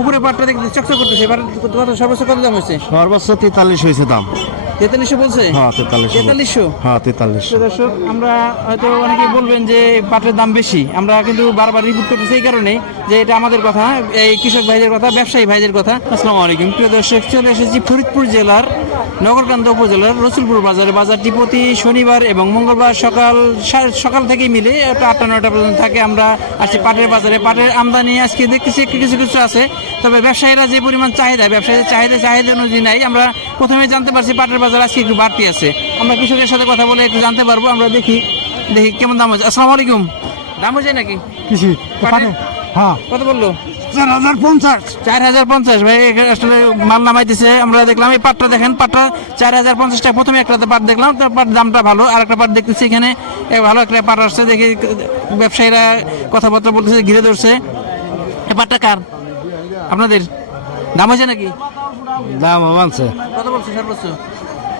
উপরে পাটটা দেখতে চকচক করতেছে এবার কত সর্বোচ্চ কত দাম হয়েছে? সর্বোচ্চ তেতাল্লিশ হয়েছে দাম। তেতাল্লিশশো বলছে? হ্যাঁ তেতাল্লিশ তেতাল্লিশশো? হ্যাঁ দর্শক আমরা হয়তো অনেকে বলবেন যে পাটের দাম বেশি। আমরা কিন্তু বারবার রিপোর্ট করতেছি এই কারণে যে এটা আমাদের কথা এই কৃষক ভাইদের কথা ব্যবসায়ী ভাইদের কথা। আসসালামু আলাইকুম। প্রিয় দর্শক চলে এসেছি ফরিদপুর জেলার নগরকান্ত উপজেলার রসুলপুর বাজারে বাজারটি প্রতি শনিবার এবং মঙ্গলবার সকাল সকাল থেকে মিলে আটটা নয়টা পর্যন্ত থাকে। আমরা আসছি পাটের বাজারে। পাটের আমদানি আজকে দেখতেছি কিছু কিছু আছে। তবে ব্যবসায়ীরা যে পরিমাণ চাহিদা ব্যবসায়ীদের চাহিদা চাহিদা অনুযায়ী নাই। আমরা প্রথমে জানতে পারছি পাটের বাজার আজকে একটু বাড়তি আছে। আমরা কৃষকের সাথে কথা বলে একটু জানতে পারব। আমরা দেখি দেখি কেমন দাম হচ্ছে আসসালামু আলাইকুম। দাম হচ্ছে নাকি? কৃষি হ্যাঁ। কত বলল? চার হাজার পঞ্চাশ। চার হাজার পঞ্চাশ ভাই আসলে মাল নামাইতেছে। আমরা দেখলাম এই পাটটা দেখেন পাটটা চার হাজার পঞ্চাশ টাকা প্রথমে একটা পাট দেখলাম তার পাট দামটা ভালো। আর একটা পাট দেখতেছি এখানে এ ভালো একটা পাট আসছে। দেখি ব্যবসায়ীরা কথাবার্তা বলতেছে ঘিরে ধরছে। এই পাটটা কার? আপনাদের? দাম হয়েছে নাকি? দাম মানছে কত বলছে সর্বোচ্চ?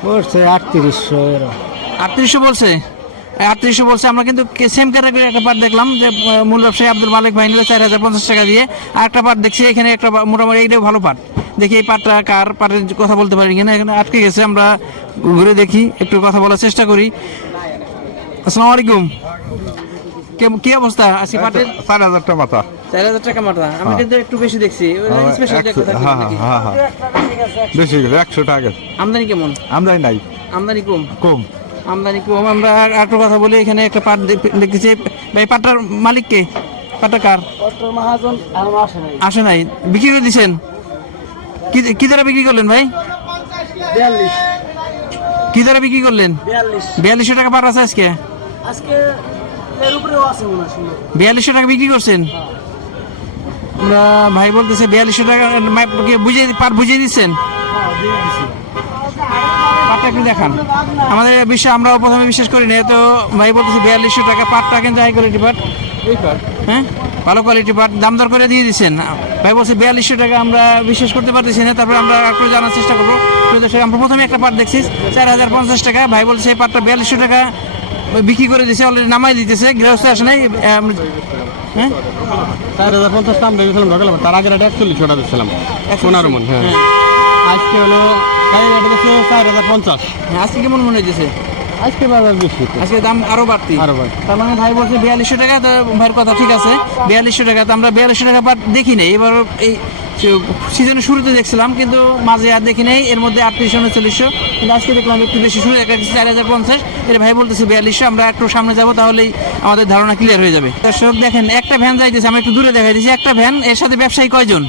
পড়ছে আটত্রিশশো আটত্রিশশো বলছে? আটত্রিশশো বলছে আমরা কিন্তু সেম ক্যাটাগরি একটা পাট দেখলাম যে মূল ব্যবসায়ী আব্দুল মালিক ভাই নিল চার হাজার পঞ্চাশ টাকা দিয়ে আর একটা পাট দেখছি এখানে একটা মোটামুটি এইটাও ভালো পাট দেখি এই পাটটা কার পাটের কথা বলতে পারি কিনা এখানে আটকে গেছে আমরা ঘুরে দেখি একটু কথা বলার চেষ্টা করি। আসসালামু আলাইকুম। কি অবস্থা? আজকে পাটের চার হাজার টাকা মাথা। চার হাজার টাকা মাত্রা আমি কিন্তু একটু বেশি দেখছি হ্যাঁ হ্যাঁ হ্যাঁ হ্যাঁ। বেশি একশো টাকা আমদানি কেমন? আমরাই নাই। আমদানি কম? কম। আমদানি কম আমরা আর একটু কথা বলি এখানে একটা পাট দেখ- দেখতেছি। ভাই পাটটার মালিক কে? পাটটা কার? আসে নাই। বিক্রি করে দিছেন? কি কি দ্বারা বিক্রি করলেন ভাই? কি দ্বারা বিক্রি করলেন? বিয়াল্লিশশো টাকা পাট আছে আজকে? বিয়াল্লিশশো টাকা বিক্রি করছেন? ভাই বলতেছে বিয়াল্লিশশো টাকা বুঝিয়ে পাট বুঝিয়ে দিচ্ছেন? পাটটা একটু দেখান। আমাদের বিষয় আমরাও প্রথমে বিশ্বাস করি না তো ভাই বলতেছে বিয়াল্লিশশো টাকা পাটটা কিন্তু হাই কোয়ালিটি পাট। হ্যাঁ? ভালো কোয়ালিটি পাট দাম দর করে দিয়ে দিচ্ছেন ভাই বলছে বিয়াল্লিশশো টাকা আমরা বিশ্বাস করতে পারতেছি না তারপরে আমরা একটু জানার চেষ্টা করব। আমরা প্রথমে একটা পাট দেখছি চার হাজার পঞ্চাশ টাকা। ভাই বলছে এই পাটটা বিয়াল্লিশশো টাকা বিক্রি করে দিছে অলরেডি নামাই দিতেছে গৃহস্থ আসে নাই হ্যাঁ? চার হাজার পঞ্চাশ ভেবেছিলাম ঢোকালাম। তার আগে একচল্লিশশো টাকা দিচ্ছিলাম পনেরো মন হ্যাঁ। হ্যাঁ। আজকে হলো চার হাজার পঞ্চাশ। হ্যাঁ, আজকে কেমন মনে হইতেছে? আজকে বাজার বেশি আজকে দাম আরও বাড়তি। আরও বাড়তি। তার মানে ভাই বলছে বিয়াল্লিশশো টাকা তো ভাইয়ের কথা ঠিক আছে। বিয়াল্লিশশো টাকা তো আমরা বিয়াল্লিশশো টাকা পাট দেখি নাই। এবার এই সিজনের শুরুতে দেখছিলাম কিন্তু মাঝে আর দেখি নাই। এর মধ্যে আটত্রিশশো উনচল্লিশশো। কিন্তু আজকে দেখলাম একটু বেশি শুরু একটা চার হাজার পঞ্চাশ। এর ভাই বলতেছে বিয়াল্লিশশো আমরা একটু সামনে যাব তাহলেই আমাদের ধারণা ক্লিয়ার হয়ে যাবে। দর্শক দেখেন একটা ভ্যান যাইতেছে আমরা একটু দূরে দেখাই দিচ্ছি। একটা ভ্যান এর সাথে ব্যবসায়ী কয়জন?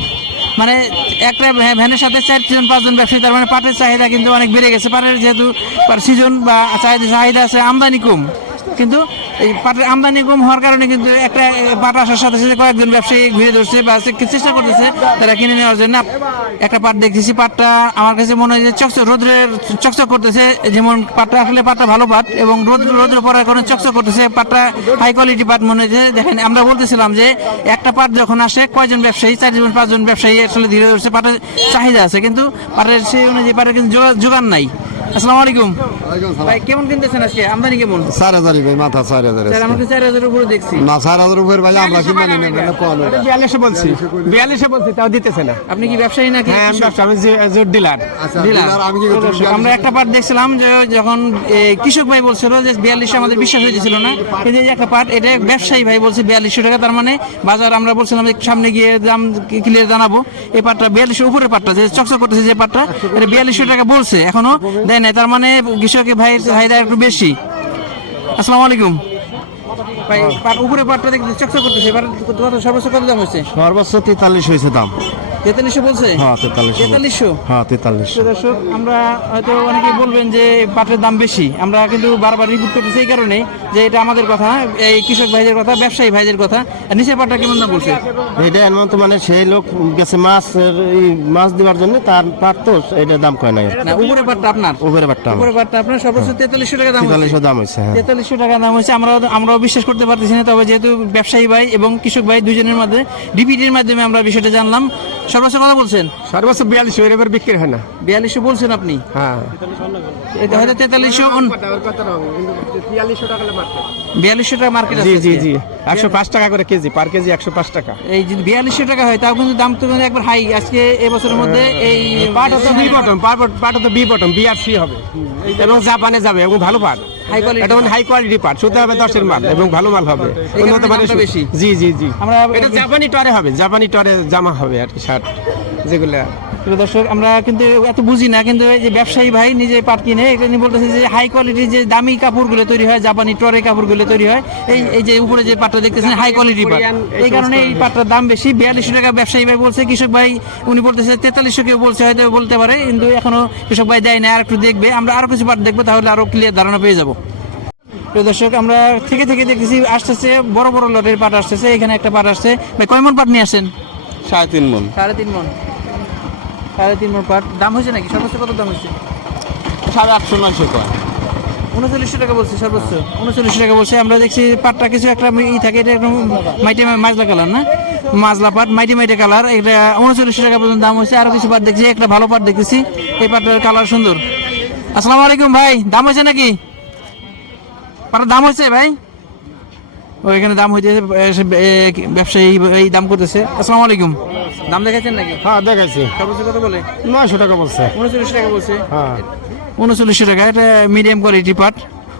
মানে একটা ভ্যা- ভ্যানের সাথে চারজন পাঁচজন ব্যবসায়ী, তার মানে পাটের চাহিদা কিন্তু অনেক বেড়ে গেছে। পাটের যেহেতু সিজন বা চাহিদা চাহিদা আছে, আমদানি কম। কিন্তু এই পাটের আমদানি কম হওয়ার কারণে কিন্তু একটা পাট আসার সাথে সাথে কয়েকজন ব্যবসায়ী ঘুরে ধরছে বা চেষ্টা করতেছে তারা কিনে নেওয়ার জন্য। একটা পাট দেখতেছি, পাটটা আমার কাছে মনে হয় যে চকচক, রোদ্রের চকচক করতেছে। যেমন পাটটা আসলে পাটটা ভালো পাট এবং রোদ রোদ্র পড়ার কারণে চকচক করতেছে। পাটটা হাই কোয়ালিটি পাট মনে হচ্ছে দেখেন, আমরা বলতেছিলাম যে একটা পাট যখন আসে, কয়জন ব্যবসায়ী, চারজন, পাঁচজন ব্যবসায়ী আসলে ধীরে ধরছে, পাটের চাহিদা আছে। কিন্তু পাটের সেই অনুযায়ী পাটের কিন্তু যোগান নাই। আসসালামু আলাইকুম। ভাই কেমন কিনতেছেন আজকে? আমদানি কেমন? চার হাজারই ভাই মাথা চার হাজার আমরা তো চার হাজার উপরে দেখছি। না চার হাজার উপর ভাই আমরা কিনতে নিই বিয়াল্লিশে বলছি। বিয়াল্লিশে বলছি তাও দিতেছে না। আপনি কি ব্যবসায়ী নাকি হ্যাঁ আমি ব্যবসা আমি জোর ডিলার। আমরা একটা পার্ট দেখছিলাম যে যখন কৃষক ভাই বলছিল যে আমাদের বিশ্বাস হয়েছিল না। এই যে একটা পার্ট এটা ব্যবসায়ী ভাই বলছে বিয়াল্লিশশো টাকা তার মানে বাজার আমরা বলছিলাম যে সামনে গিয়ে দাম ক্লিয়ার জানাব। এই পাটটা বিয়াল্লিশশো উপরের পাটটা যে চকচক করতেছে যে পাটটা এটা বিয়াল্লিশশো টাকা বলছে। এখনও দেয় নাই তার মানে কৃষকের ভাই ভাইরা একটু বেশি। আসসালামু আলাইকুম। ভাই পাট উপরে পাটটা দেখতে চকচক করতেছে এবার কত সর্বোচ্চ কত দাম হচ্ছে সর্বোচ্চ তেতাল্লিশ হয়েছে দাম। তেতাল্লিশশো বলছে? হ্যাঁ তেতাল্লিশ তেতাল্লিশশো? হ্যাঁ তেতাল্লিশ প্রিয় দর্শক আমরা হয়তো অনেকেই বলবেন যে পাটের দাম বেশি। আমরা কিন্তু বারবার রিপোর্ট করতেছি এই কারণে যে এটা আমাদের কথা এই কৃষক ভাইদের কথা ব্যবসায়ী ভাইদের কথা। নিচের পাটটা কেমন দাম বলছে? এটা এর মতো মানে সেই লোক গেছে মাছ মাছ দেওয়ার জন্য তার পার তো এটার দাম কয় না উপরে পাটটা আপনার? উপরে পাটটা। উপরে পাটটা আপনার সর্বোচ্চ তেতাল্লিশশো টাকা দাম তেতাল্লিশশো দাম হয়েছে হ্যাঁ। তেতাল্লিশশো টাকা দাম হয়েছে। আমরা আমরাও বিশ্বাস করতে পারতেছি না তবে যেহেতু ব্যবসায়ী ভাই এবং কৃষক ভাই দুজনের মধ্যে ডিপিটির মাধ্যমে আমরা বিষয়টা জানলাম। সর্বোচ্চ কথা বলছেন? সর্বোচ্চ বিয়াল্লিশশো এর এবার বিক্রি হয় না। বিয়াল্লিশশো বলছেন আপনি? হ্যাঁ। হয়তো তেতাল্লিশশো বিয়াল্লিশশো টাকা মার্কেট জি আছে জি জি। একশো পাঁচ টাকা করে কেজি পার কেজি একশো পাঁচ টাকা। এই যদি বিয়াল্লিশশো টাকা হয় তাও কিন্তু দাম তো একবার হাই আজকে এবছরের মধ্যে এই পাট হচ্ছে বি বটম পাট হচ্ছে B bottom B R C হবে। এবং জাপানে যাবে এবং ভালো পাট। এটা মানে হাই কোয়ালিটি পাট শুধু হবে দশের মাল এবং ভালো মাল হবে। উন্নত মানের বেশি। জি জি জি। আমরা- এটা জাপানি টরে হবে জাপানি টরে জামা হবে আর কি শার্ট যেগুলো। প্রিয় দর্শক আমরা কিন্তু এত বুঝি না কিন্তু এই যে ব্যবসায়ী ভাই নিজে পাট কিনে এখানে বলতেছে যে হাই কোয়ালিটির যে দামি কাপড়গুলো তৈরি হয় জাপানি টরে কাপড়গুলো তৈরি হয় এই এই যে উপরে যে পাটটা দেখতেছেন হাই কোয়ালিটি পাট। এই কারণে এই পাটটার দাম বেশি। বিয়াল্লিশশো টাকা ব্যবসায়ী ভাই বলছে কৃষক ভাই উনি বলতেছে তেতাল্লিশশো কেউ বলছে হয়তো বলতে পারে কিন্তু এখনও কৃষক ভাই দেয় না আর একটু দেখবে। আমরা আরও কিছু পাট দেখব তাহলে আরও ক্লিয়ার ধারণা পেয়ে যাব। প্রিয় দর্শক আমরা থেকে থেকে দেখতেছি আসতেছে বড় বড় লটের পাট আসতেছে এখানে একটা পাট আসছে। ভাই কয় মন পাট নিয়ে আসেন সাড়ে তিন মন। সাড়ে তিন মন। সাড়ে তিন মন পাট দাম হয়েছে নাকি? সর্বোচ্চ কত দাম হয়েছে? সাড়ে আটশো নয়শো কয়। উনচল্লিশশো টাকা বলছে সর্বোচ্চ। উনচল্লিশশো টাকা বলছে আমরা দেখছি পাটটা কিছু একটা ই থাকে এটা একদম মাইটে মাজলা কালার না? মাজলা পাট মাইটে মাইটে কালার এটা উনচল্লিশশো টাকা পর্যন্ত দাম হয়েছে। আরও কিছু পাট দেখছি একটা ভালো পাট দেখতেছি এই পাটটার কালার সুন্দর। আসসালামু আলাইকুম ভাই দাম হয়েছে নাকি? পাটার দাম হয়েছে ভাই? ও এখানে দাম হইতেছে ব্যবসায়ী এই দাম করতেছে। আসসালামু আলাইকুম। দাম দেখাচ্ছেন নাকি? হ্যাঁ দেখাইছি। সর্বোচ্চ কত বলে? নয়শো টাকা বলছে। উনচল্লিশ টাকা বলছে। হ্যাঁ। উনচল্লিশশো টাকা এটা মিডিয়াম কোয়ালিটি পাট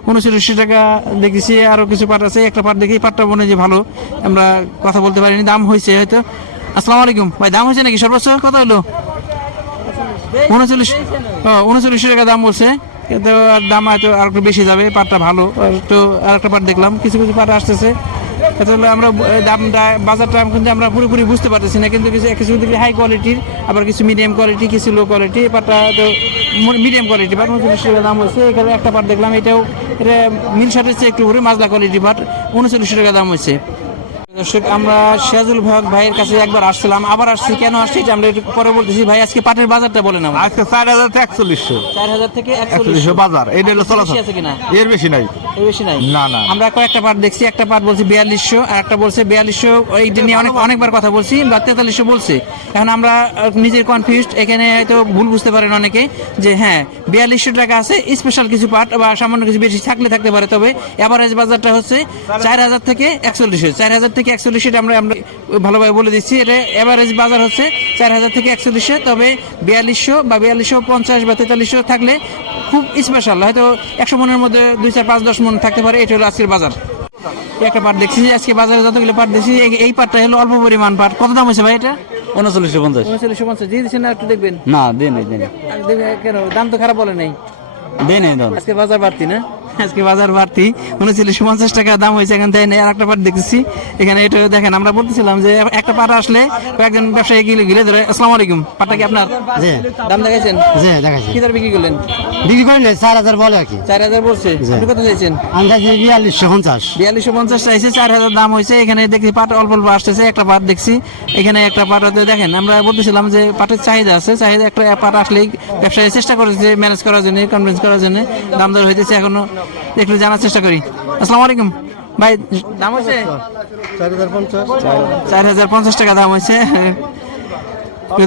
উনচল্লিশশো টাকা দেখেছি আরও কিছু পাট আছে। একটা পাট দেখি পাটটা মনে যে ভালো। আমরা কথা বলতে পারিনি দাম হয়েছে হয়তো। আসসালামু আলাইকুম। ভাই দাম হয়েছে নাকি? সর্বোচ্চ কত হলো? উনচল্লিশ। ও উনচল্লিশশো টাকা দাম বলছে। কিন্তু দাম হয়তো আর একটু বেশি যাবে, পাটটা ভালো। একটু আর একটা পাট দেখলাম, কিছু কিছু পাট আসতেছে। এটা হলো আমরা দামটা, বাজারটা কিন্তু আমরা পুরোপুরি বুঝতে পারতেছি না, কিন্তু কিছু কিছু দিকে হাই কোয়ালিটির আবার কিছু মিডিয়াম কোয়ালিটি কিছু লো কোয়ালিটি পাটটা তো মিডিয়াম কোয়ালিটি পাট উনচল্লিশ টাকা দাম হচ্ছে। এখানে একটা পাট দেখলাম, এটাও এটা মিল শার্টের চেয়ে একটু উপরে মাজলা কোয়ালিটি পাট উনচল্লিশ টাকা দাম হচ্ছে। দর্শক আমরা সিরাজুল ভাগ ভাইয়ের কাছে একবার আসছিলাম আবার আসছি কেন আসছি এটা আমরা একটু পরে বলতেছি। ভাই আজকে পাটের বাজারটা বলেন আমার আজকে চার হাজার থেকে একচল্লিশশো। চার হাজার থেকে একচল্লিশশো বাজার এটা হলো চলাচল আছে কিনা? এর বেশি নাই। এর বেশি নাই? না, না। আমরা কয়েকটা পার্ট দেখছি একটা পার্ট বলছে বিয়াল্লিশশো আর একটা বলছে বিয়াল্লিশশো। এইটা নিয়ে অনেক অনেকবার কথা বলছি বা তেতাল্লিশশো বলছে। এখন আমরা নিজের কনফিউজড এখানে হয়তো ভুল বুঝতে পারেন অনেকে যে হ্যাঁ বিয়াল্লিশশো টাকা আছে স্পেশাল কিছু পার্ট বা সামান্য কিছু বেশি থাকলে থাকতে পারে তবে এভারেজ বাজারটা হচ্ছে চার হাজার থেকে একচল্লিশশো চার হাজার থেকে একচল্লিশশো আমরা আমরা ভালোভাবে বলে দিচ্ছি। এটা এভারেজ বাজার হচ্ছে চার হাজার থেকে একচল্লিশশো তবে বিয়াল্লিশশো বা বিয়াল্লিশশো পঞ্চাশ বা তেতাল্লিশশো থাকলে খুব স্পেশাল হয়তো একশো মনের মধ্যে দুই চার পাঁচ দশ মন থাকতে পারে এটা হলো আজকের বাজার। একটা পাট দেখছি আজকে বাজারে যতগুলো পাট দেখছি এই- পাটটা হলো অল্প পরিমাণ পাট কত দাম হয়েছে ভাই এটা? উনচল্লিশশো পঞ্চাশ। উনচল্লিশশো পঞ্চাশ। দিয়ে দিচ্ছেন না একটু দেখবেন? না দেন কেন? দাম তো খারাপ বলে নাই। দেন নাই আজকে বাজার বাড়তি না? আজকে বাজার বাড়তি। উনচল্লিশশো পঞ্চাশ টাকা দাম হয়েছে এখন নেই। আর একটা পাট দেখতেছি এখানে এটা দেখেন আমরা বলতেছিলাম যে একটা পাট আসলে কয়েকজন ব্যবসায়ী গিলে গিলে ধরে। আসসালামু আলাইকুম পাটটা কি আপনার? জি। দাম দেখাইছেন? জি দেখাইছি কি দর বিক্রি করলেন? বিক্রি চার হাজার বলে আর কি। চার হাজার বলছে। আপনি কত চাইছেন? আন্দাজে বিয়াল্লিশশো পঞ্চাশ। বিয়াল্লিশশো পঞ্চাশ চাইছে চার হাজার দাম হয়েছে। এখানে দেখছি পাট অল্প অল্প আসতেছে একটা পাট দেখছি। এখানে একটা পাট দেখেন আমরা বলতেছিলাম যে পাটের চাহিদা আছে। চাহিদা একটা পাট আসলেই ব্যবসায়ী চেষ্টা করেছে ম্যানেজ করার জন্য কনভিন্স করার জন্য। দাম দর হইতেছে এখনও একটু জানার চেষ্টা করি। আসসালামু আলাইকুম। ভাই, দাম হয়েছে? চার হাজার পঞ্চাশ টাকা দাম হয়েছে।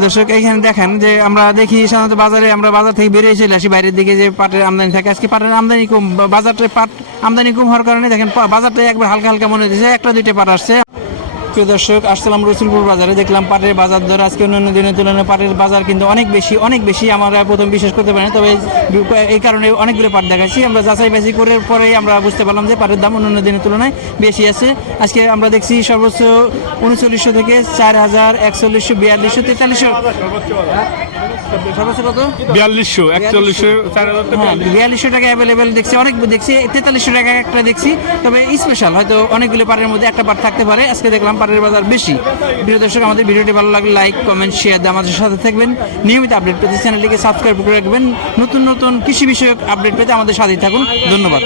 দর্শক, এইখানে দেখেন যে আমরা দেখি সাধারণত বাজারে আমরা বাজার থেকে বেরিয়ে চলে আসি, বাইরের দিকে যে পাটের আমদানি থাকে। আজকে পাটের আমদানি কম, বাজারটা পাট আমদানি কম হওয়ার কারণে দেখেন, বাজারটা একবার হালকা হালকা মনে হচ্ছে, একটা দুইটা পাট আসছে। প্রিয় দর্শক, আসসালাম রসুলপুর বাজারে। দেখলাম পাটের বাজার দর আজকে অন্যান্য দিনের তুলনায় পাটের বাজার কিন্তু অনেক বেশি অনেক বেশি। আমরা প্রথম বিশ্বাস করতে পারি। তবে এই- কারণে অনেকগুলো পাট দেখাচ্ছি। আমরা যাচাই বাছি করার পরে আমরা বুঝতে পারলাম যে পাটের দাম অন্যান্য দিনের তুলনায় বেশি আছে। আজকে আমরা দেখছি সর্বোচ্চ উনচল্লিশশো থেকে চার হাজার একচল্লিশশো বিয়াল্লিশশো তেতাল্লিশশো। বিয়াল্লিশশো একচল্লিশশো চার হাজার হ্যাঁ বিয়াল্লিশশো টাকা অ্যাভেলেবেল দেখছি। অনেক দেখছি তেতাল্লিশশো টাকা একটা দেখছি। তবে স্পেশাল হয়তো অনেকগুলো পাটের মধ্যে একটা থাকতে পারে। আজকে দেখলাম বাজার বেশি। প্রিয় দর্শক আমাদের ভিডিওটি ভালো লাগলে লাইক কমেন্ট শেয়ার দিয়ে আমাদের সাথে থাকবেন। নিয়মিত আপডেট পেতে চ্যানেলটিকে সাবস্ক্রাইব করে রাখবেন। নতুন নতুন কৃষি বিষয়ক আপডেট পেতে আমাদের সাথেই থাকুন। ধন্যবাদ।